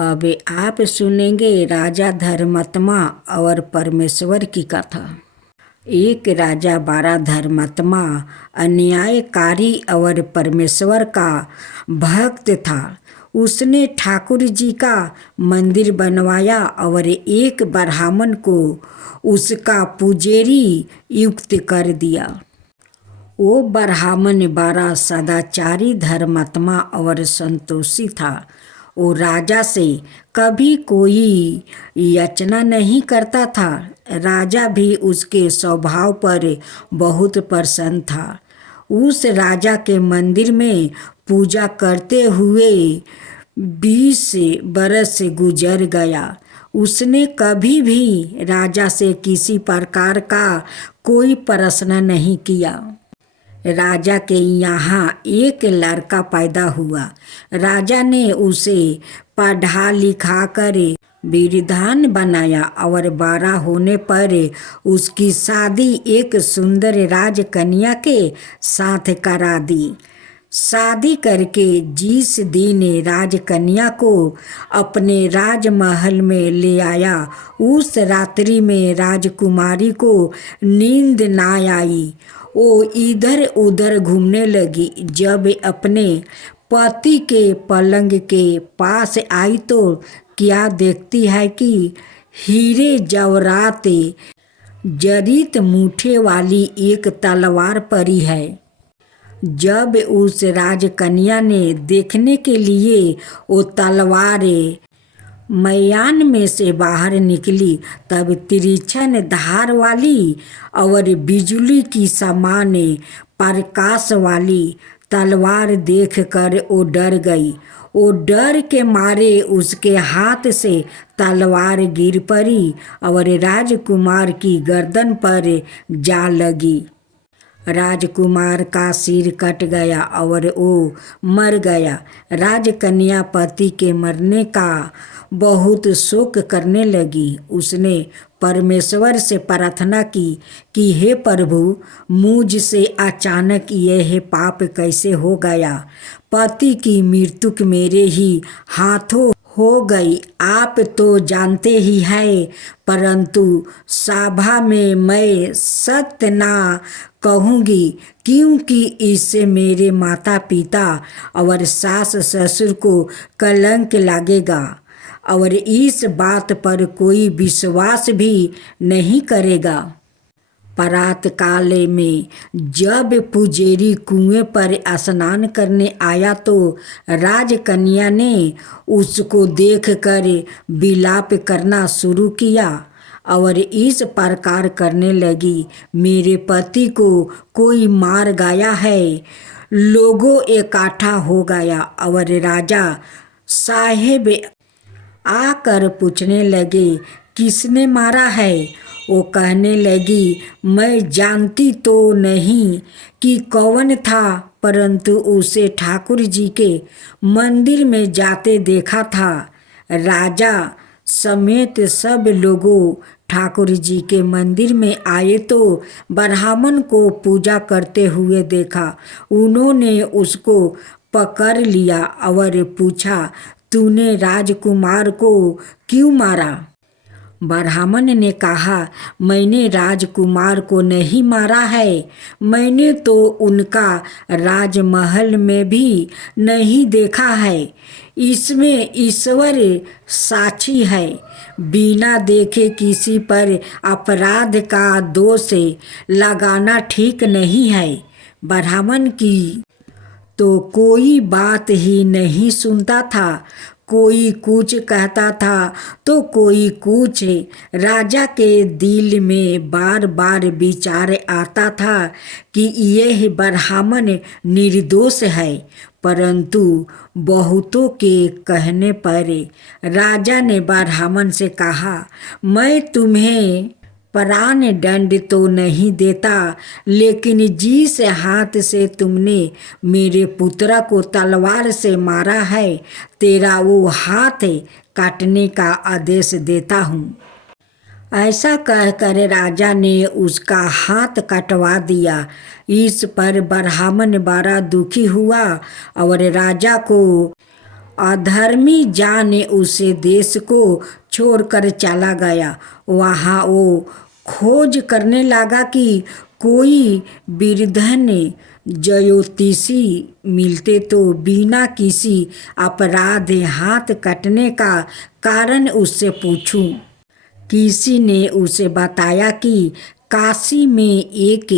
अब आप सुनेंगे राजा धर्मात्मा और परमेश्वर की कथा। एक राजा बड़ा धर्मात्मा, अन्यायकारी और परमेश्वर का भक्त था। उसने ठाकुर जी का मंदिर बनवाया और एक ब्राह्मण को उसका पुजारी नियुक्त कर दिया। वो ब्राह्मण बड़ा सदाचारी, धर्मात्मा और संतोषी था। वो राजा से कभी कोई याचना नहीं करता था। राजा भी उसके स्वभाव पर बहुत प्रसन्न था। उस राजा के मंदिर में पूजा करते हुए 20 बरस गुजर गया। उसने कभी भी राजा से किसी प्रकार का कोई प्रश्न नहीं किया। राजा के यहाँ एक लड़का पैदा हुआ। राजा ने उसे पढ़ा लिखा कर विद्वान बनाया और बड़ा होने पर उसकी शादी एक सुंदर राजकन्या के साथ करा दी। शादी करके जिस दिन राजकन्या को अपने राजमहल में ले आया, उस रात्रि में राजकुमारी को नींद ना आई। वो इधर उधर घूमने लगी। जब अपने पति के पलंग के पास आई तो क्या देखती है कि हीरे जवाहरात जड़ित मूठे वाली एक तलवार पड़ी है। जब उस राजकन्या ने देखने के लिए वो तलवार मैदान में से बाहर निकली, तब तिरछन धार वाली और बिजली की समान प्रकाश वाली तलवार देखकर वो डर गई। वो डर के मारे उसके हाथ से तलवार गिर पड़ी और राजकुमार की गर्दन पर जा लगी। राजकुमार का सिर कट गया और वो मर गया। राजकन्या पति के मरने का बहुत शोक करने लगी। उसने परमेश्वर से प्रार्थना की कि हे प्रभु, मुझसे अचानक यह पाप कैसे हो गया। पति की मृत्यु मेरे ही हाथों हो गई। आप तो जानते ही हैं, परंतु सभा में मैं सत्य ना कहूँगी, क्योंकि इससे मेरे माता पिता और सास ससुर को कलंक लगेगा और इस बात पर कोई विश्वास भी नहीं करेगा। प्रात काल में जब पुजारी कुएं पर स्नान करने आया तो राजकन्या ने उसको देखकर विलाप करना शुरू किया और इस प्रकार करने लगी, मेरे पति को कोई मार गया है। लोगों इकट्ठा हो गया और राजा साहेब आकर पूछने लगे, किसने मारा है। वो कहने लगी, मैं जानती तो नहीं कि कौन था, परंतु उसे ठाकुर जी के मंदिर में जाते देखा था। राजा समेत सब लोगों ठाकुर जी के मंदिर में आए तो ब्राह्मण को पूजा करते हुए देखा। उन्होंने उसको पकड़ लिया और पूछा, तूने राजकुमार को क्यों मारा। ब्राह्मण ने कहा, मैंने राजकुमार को नहीं मारा है। मैंने तो उनका राजमहल में भी नहीं देखा है। इसमें ईश्वर साक्षी है। बिना देखे किसी पर अपराध का दोष लगाना ठीक नहीं है। ब्राह्मण की तो कोई बात ही नहीं सुनता था। कोई कुछ कहता था तो कोई कुछ। राजा के दिल में बार बार विचार आता था कि यह ब्राह्मण निर्दोष है, परंतु बहुतों के कहने पर राजा ने ब्राह्मण से कहा, मैं तुम्हें प्राण दंड तो नहीं देता, लेकिन जिस हाथ से तुमने मेरे पुत्र को तलवार से मारा है, तेरा वो हाथ काटने का आदेश देता हूँ। ऐसा कहकर राजा ने उसका हाथ कटवा दिया। इस पर ब्राह्मण बड़ा दुखी हुआ और राजा को अधर्मी जाने उसे देश को छोड़कर चला गया। वहाँ वो खोज करने लगा कि कोई वृद्धन ज्योतिषी मिलते तो बिना किसी अपराध हाथ कटने का कारण उससे पूछूं। किसी ने उसे बताया कि काशी में एक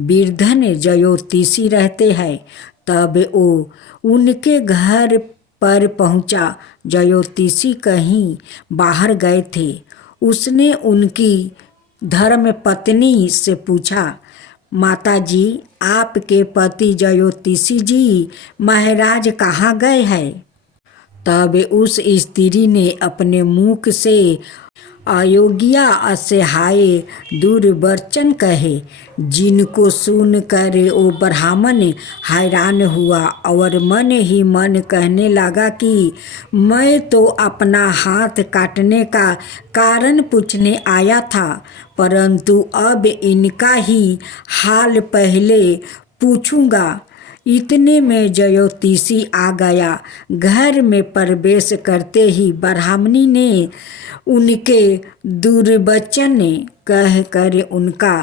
वृद्धन ज्योतिषी रहते हैं। तब वो उनके घर पर पहुंचा। ज्योतिषी कहीं बाहर गए थे। उसने उनकी धर्मपत्नी से पूछा, माता जी, आपके पति ज्योतिषी जी महाराज कहाँ गए हैं? तब उस स्त्री ने अपने मुख से अयोग्य असहाय दुर्वचन कहे, जिनको सुनकर वो ब्राह्मण हैरान हुआ और मन ही मन कहने लगा कि मैं तो अपना हाथ काटने का कारण पूछने आया था, परंतु अब इनका ही हाल पहले पूछूंगा। इतने में ज्योतिषी आ गया। घर में प्रवेश करते ही ब्राह्मणी ने उनके दुर्वचन कहकर उनका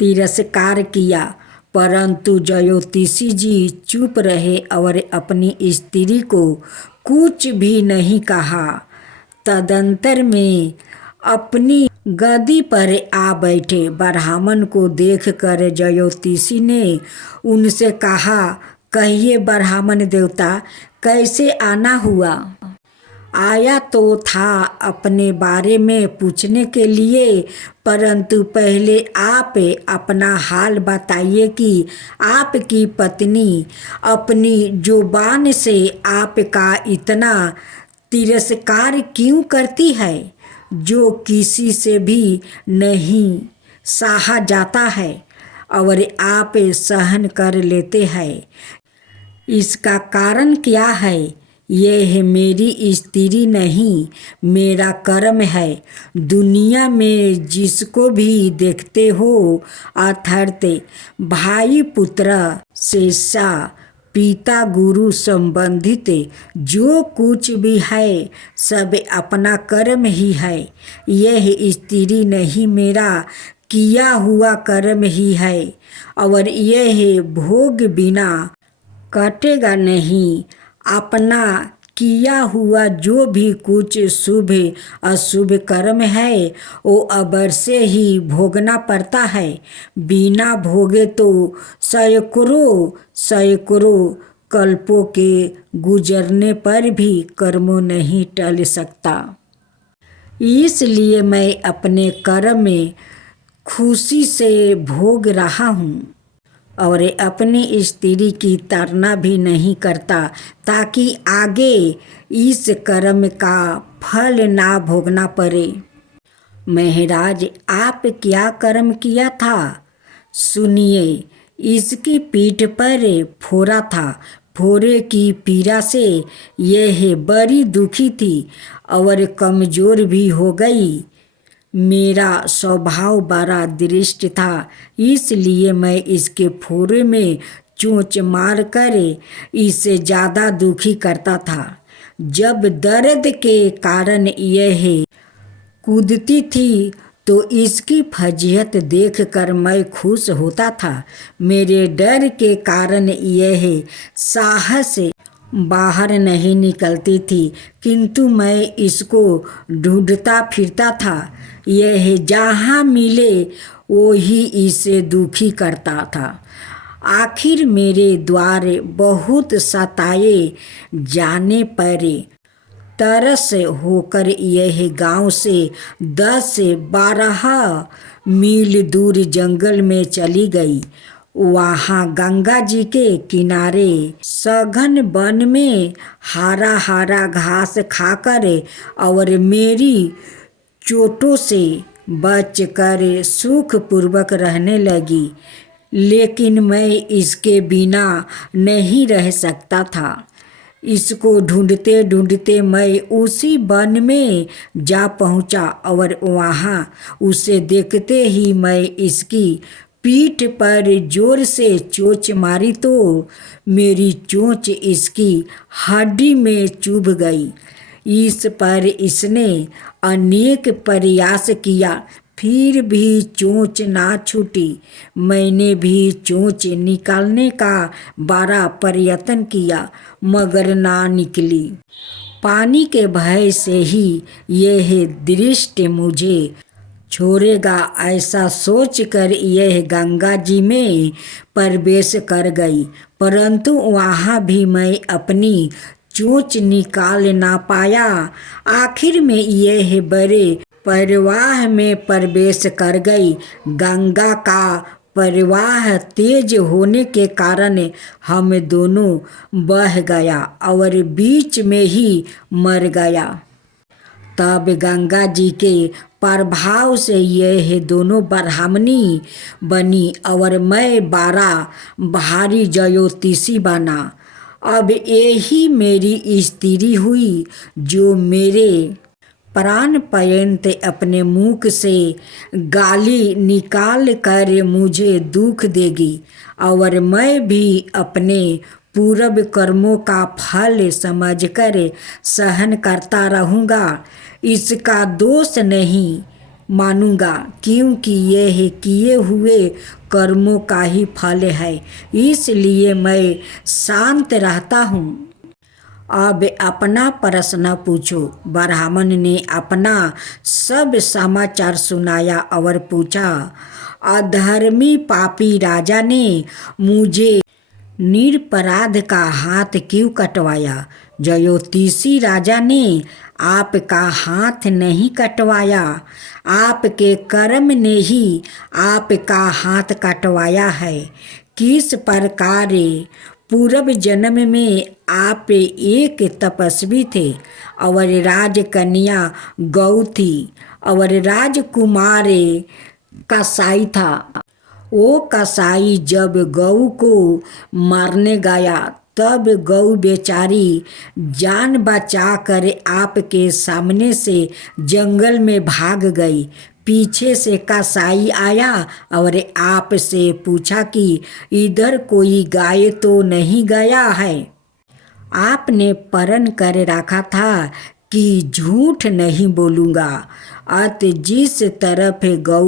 तिरस्कार किया, परंतु ज्योतिषी जी चुप रहे और अपनी स्त्री को कुछ भी नहीं कहा। तदंतर में अपनी गद्दी पर आ बैठे। ब्राह्मण को देखकर ज्योतिषी ने उनसे कहा, कहिए ब्राह्मण देवता, कैसे आना हुआ? आया तो था अपने बारे में पूछने के लिए, परंतु पहले आप अपना हाल बताइए कि आपकी पत्नी अपनी जुबान से आपका इतना तिरस्कार क्यों करती है, जो किसी से भी नहीं सहा जाता है और आप सहन कर लेते हैं। इसका कारण क्या है? यह मेरी स्त्री नहीं, मेरा कर्म है। दुनिया में जिसको भी देखते हो, अर्थात भाई पुत्र शिष्य पिता गुरु संबंधित जो कुछ भी है, सब अपना कर्म ही है। यह स्त्री नहीं, मेरा किया हुआ कर्म ही है और यह भोग बिना कटेगा नहीं। अपना किया हुआ जो भी कुछ शुभ अशुभ कर्म है, वो अवश्य ही भोगना पड़ता है। बिना भोगे तो सैकड़ों कल्पों के गुजरने पर भी कर्मों नहीं टल सकता। इसलिए मैं अपने कर्म में खुशी से भोग रहा हूँ और अपनी स्त्री की ताड़ना भी नहीं करता, ताकि आगे इस कर्म का फल ना भोगना पड़े। महाराज, आप क्या कर्म किया था? सुनिए। इसकी पीठ पर फोड़ा था। फोड़े की पीड़ा से यह बड़ी दुखी थी और कमजोर भी हो गई। मेरा स्वभाव बड़ा दृष्ट था, इसलिए मैं इसके फोड़े में चोंच मार कर इसे ज़्यादा दुखी करता था। जब दर्द के कारण यह कूदती थी तो इसकी फजीहत देखकर मैं खुश होता था। मेरे डर के कारण यह साहस बाहर नहीं निकलती थी, किंतु मैं इसको ढूंढता फिरता था। यह जहाँ मिले वो ही इसे दुखी करता था। आखिर मेरे द्वार बहुत सताए जाने पर तरस होकर यह गांव से 10 से 12 मील दूर जंगल में चली गई। वहाँ गंगा जी के किनारे सघन वन में हरा हरा घास खाकर और मेरी चोटों से बचकर सुखपूर्वक रहने लगी। लेकिन मैं इसके बिना नहीं रह सकता था। इसको ढूंढते ढूंढते मैं उसी वन में जा पहुंचा और वहाँ उसे देखते ही मैं इसकी पीठ पर जोर से चोंच मारी तो मेरी चोंच इसकी हड्डी में चुभ गई। इस पर इसने अनेक प्रयास किया, फिर भी चोंच ना छूटी। मैंने भी चोंच निकालने का बड़ा प्रयत्न किया, मगर ना निकली। पानी के भय से ही यह दृष्टि मुझे छोड़ेगा, ऐसा सोचकर यह गंगा जी में प्रवेश कर गई, परंतु वहाँ भी मैं अपनी चोंच निकाल ना पाया। आखिर में यह बड़े प्रवाह में प्रवेश कर गई। गंगा का प्रवाह तेज होने के कारण हम दोनों बह गया और बीच में ही मर गया। तब गंगा जी के प्रभाव से यह दोनों ब्राह्मणी बनी और मैं बड़ा भारी ज्योतिषी बना। अब यही मेरी स्त्री हुई जो मेरे प्राण पर्यंत अपने मुख से गाली निकाल कर मुझे दुख देगी और मैं भी अपने पूर्व कर्मों का फल समझकर सहन करता रहूँगा। इसका दोष नहीं मानूंगा, क्योंकि यह किए हुए कर्मों का ही फल है, इसलिए मैं शांत रहता हूँ। अब अपना प्रश्न पूछो। ब्राह्मण ने अपना सब समाचार सुनाया और पूछा, अधर्मी पापी राजा ने मुझे निरपराध का हाथ क्यों कटवाया? ज्योतिषी राजा ने आपका हाथ नहीं कटवाया, आपके कर्म ने ही आपका हाथ कटवाया है। किस प्रकार पूर्व जन्म में आप एक तपस्वी थे और राजकन्या गौ थी और राजकुमार कसाई था। वो कसाई जब गौ को मारने गया तब गौ बेचारी जान बचाकर आपके सामने से जंगल में भाग गई। पीछे से कसाई आया और आपसे पूछा कि इधर कोई गाय तो नहीं गया है? आपने प्रण कर रखा था कि झूठ नहीं बोलूँगा। अत जिस तरफ गौ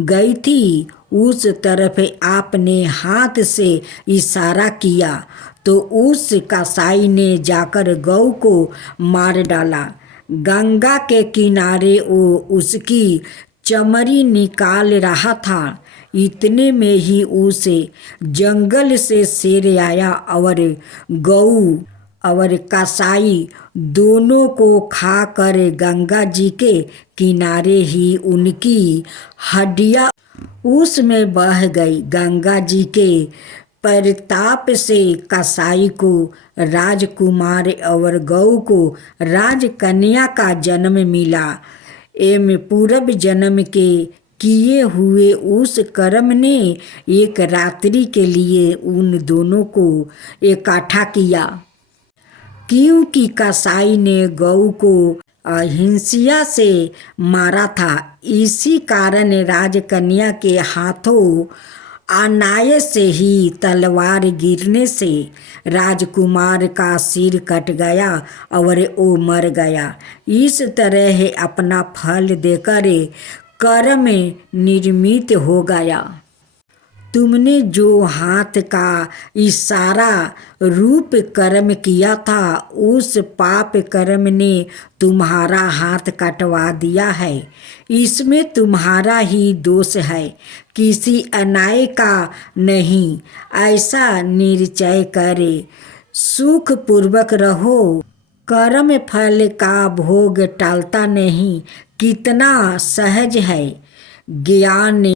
गई थी उस तरफ आपने हाथ से इशारा किया तो उस कसाई ने जाकर गौ को मार डाला। गंगा के किनारे वो उसकी चमड़ी निकाल रहा था। इतने में ही उसे जंगल से शेर आया और गौ और कसाई दोनों को खाकर गंगा जी के किनारे ही उनकी हड्डियाँ उसमें बह गई। गंगा जी के प्रताप से कसाई को राजकुमार और गौ को राजकन्या का जन्म मिला। एम पूर्व जन्म के किए हुए उस कर्म ने एक रात्रि के लिए उन दोनों को इकट्ठा किया। क्योंकि कसाई ने गौ को अहिंसा से मारा था, इसी कारण राजकन्या के हाथों अनायास से ही तलवार गिरने से राजकुमार का सिर कट गया और वो मर गया। इस तरह अपना फल देकर कर्म निर्मित हो गया। तुमने जो हाथ का इशारा रूप कर्म किया था उस पाप कर्म ने तुम्हारा हाथ कटवा दिया है। इसमें तुम्हारा ही दोष है, किसी अन्याय का नहीं। ऐसा निश्चय करे, सुख पूर्वक रहो। कर्म फल का भोग टालता नहीं, कितना सहज है। ज्ञान